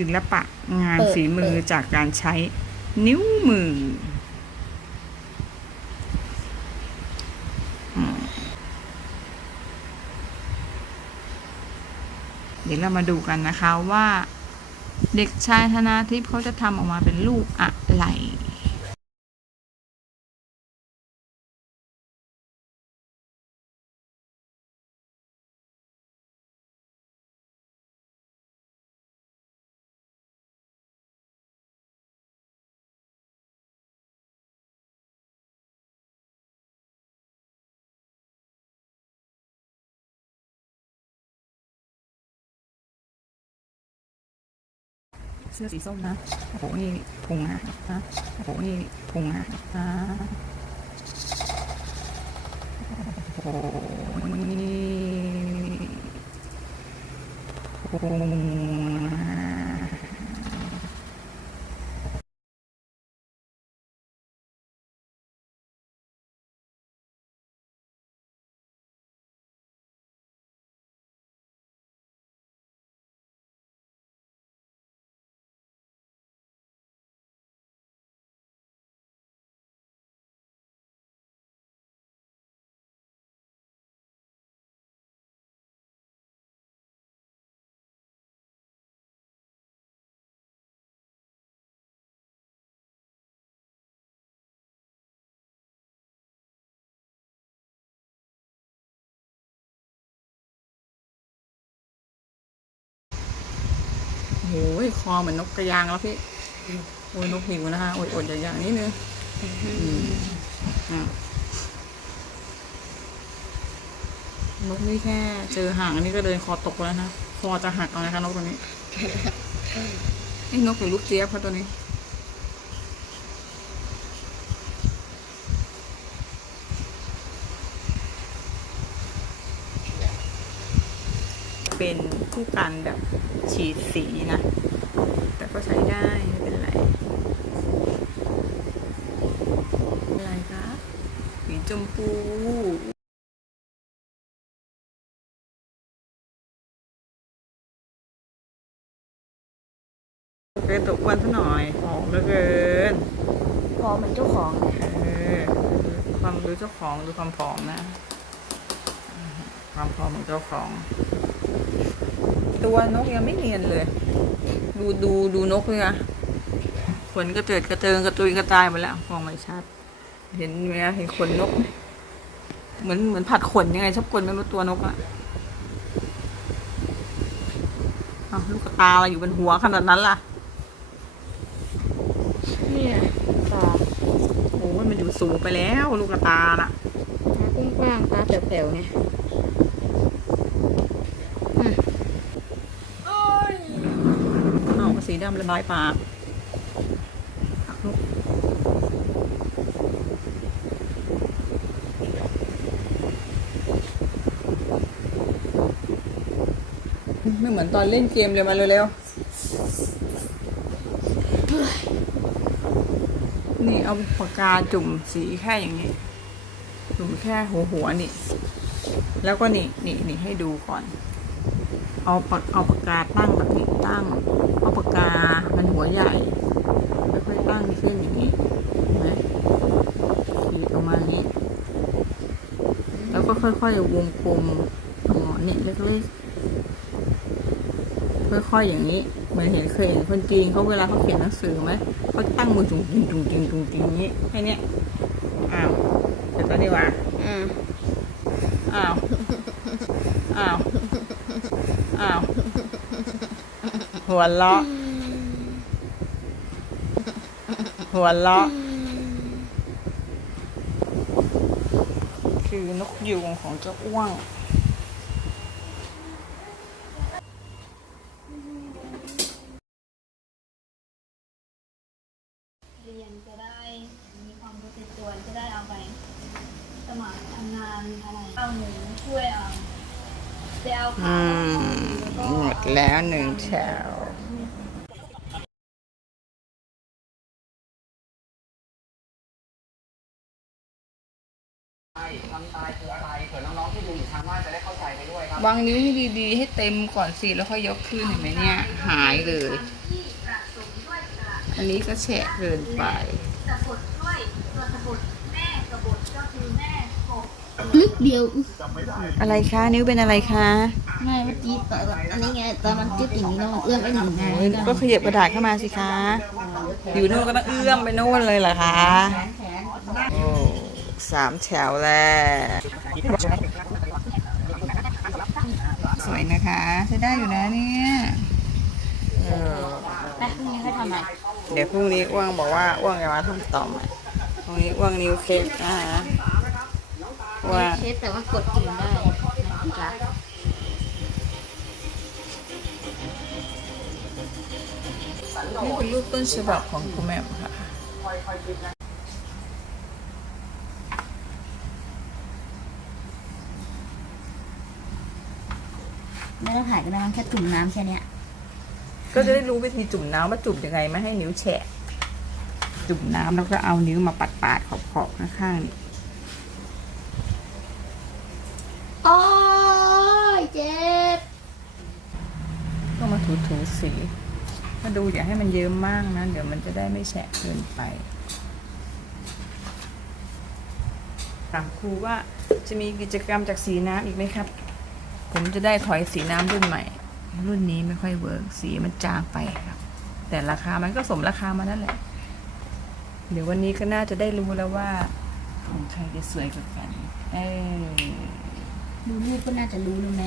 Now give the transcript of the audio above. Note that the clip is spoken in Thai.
ศิลปะงานฝีมือจากการใช้นิ้วมืออืมเดี๋ยวเรามาดูกันนะคะว่า เด็กชายธนาทิพย์เขาจะทำออกมาเป็นรูปอะไร สื้อสีส้มนะ โอ้โห นี่พุงอะนะโอ้โห นี่พุงอะนะโอ้โห นี่พุง โอ้ยคอเหมือนนกกระยางแล้วพี่โอ้ยนกหิวนะคะโอ้ยอดอย่างนี้นึงอืมอะนกนี่แค่เจอห่างอันนี้ก็เดินคอตกแล้วนะคอจะหักเอานะคะนกตัวนี้ไอ้นกหรือลูกเจี๊ยบคะตัวนี้ เป็นผู้กันแบบฉีดสีนะ แต่ก็ใช้ได้ ไม่เป็นไรอะไรคะสีชมพูเกินตกวันซะหน่อยหอมเหลือเกินพอเหมือนเจ้าของเลยเออความรู้เจ้าของดูความผอมนะ ความผอมของเจ้าของ ตัวนกยังไม่เนียนเลย ดูดูดูนกเลยอะขนกระเจิดกระเจิงกระตุยกระจายหมดแล้วมองไม่ชัด เห็นไหมคะเห็นขนนกไหมเหมือนเหมือนผัดขนยังไงชอบกลไม่รู้ตัวนกอะอ้าวลูกตาอะไรอยู่บนหัวขนาดนั้นล่ะ เนี่ยตาโอ้มันอยู่สูงไปแล้ว ลูกตาน่ะ ตากว้างๆตาแป๋วๆไงอืม เอาสีดำระบายปากหักลูกไม่เหมือนตอนเล่นเกมเลยมาเร็วๆ นี่เอาปากกาจุ่มสีแค่อย่างนี้ จุ่มแค่หัวหัวๆนี่ แล้วก็นี่นี่นี่ให้ดูก่อน เอาปากเอาปากกาตั้งแบบนี้ตั้งเอาปากกา มันหัวใหญ่ค่อยๆตั้งขึ้นอย่างนี้เห็นไหมขีดออกมาอย่างนี้ แล้วก็ค่อยๆวงกลมอ๋อนี่เล็กๆค่อยๆอย่างนี้เหมือนเห็นเคยเห็นคนจีนเขาเวลาเขาเขียนหนังสือไหมเขาตั้งมือจุงจิงจุงจิงจุงจิงอย่างนี้แค่เนี้ยอ้าวเสร็จแล้วนี่หว่าอืมอ้าวอ้าว อ้าว หัวเราะ หัวเราะ คือนกยูงของเจ้าอ้วง เรียนจะได้มีความรู้ติดตัวจะได้เอาไป สมัครทำงานอะไรเอาหนูช่วยเอาไปเอาอืข้าวมหมดแล้วหนึ่งแถว ใช่ความตายคืออะไรเผื่อน้องๆที่ดูอยู่ทางบ้านจะได้เข้าใจไปด้วยครับวางนิ้วให้ดีๆ ให้เต็มก่อนสิแล้วค่อยยกขึ้นเห็นไหมเนี่ย หายเลย อันนี้ก็แฉะเกินไปสะบดด้วยตัวสะบดแม่สะบดก็คือแม่กบลึกเดียว อะไรคะ นิ้วเป็นอะไรคะไม่เมื่อกี้ตอนอันนี้ไงตอนมันจิ๊บอย่างนี้แล้วมันเอื้อมไปถึงไงโอ้ยก็ขยับกระดาษเข้ามาสิคะอยู่นู่นก็ต้องเอื้อมไปนู่นเลยเหรอคะโอ้ สามแถวแล้วสวยนะคะใช้ได้อยู่นะเนี่ยเออไปพรุ่งนี้ให้ทำใหม่เดี๋ยวพรุ่งนี้อ้วงบอกว่าอ้วงจะมาทำต่อใหม่พรุ่งนี้อ้วงนิ้วเค้กนะคะว่าเช็ดแต่ว่ากดกิ่งได้นะครับนี่เป็นรูปต้นฉบับของคุณแม่ค่ะ ไม่ต้องถ่ายก็ได้มันแค่จุ่มน้ำแค่เนี้ยก็จะได้รู้วิธีจุ่มน้ำว่าจุ่มยังไงไม่ให้นิ้วแฉะ จุ่มน้ำแล้วก็เอานิ้วมาปัดปาดๆขอบๆข้างๆนี่โอ้ยเจ็บก็มาถูๆสีก็ดูอย่าให้มันเยิ้มมากนะ เดี๋ยวมันจะได้ไม่แฉะเกินไปถามครูว่าจะมีกิจกรรมจากสีน้ำอีกไหมครับ ผมจะได้ถอยสีน้ำรุ่นใหม่ รุ่นนี้ไม่ค่อยเวิร์กสีมันจางไปครับ แต่ราคามันก็สมราคามานั่นแหละ เดี๋ยววันนี้ก็น่าจะได้รู้แล้วว่า ของใครจะสวยกว่ากัน เออ ดูรูปก็น่าจะรู้แล้วไหม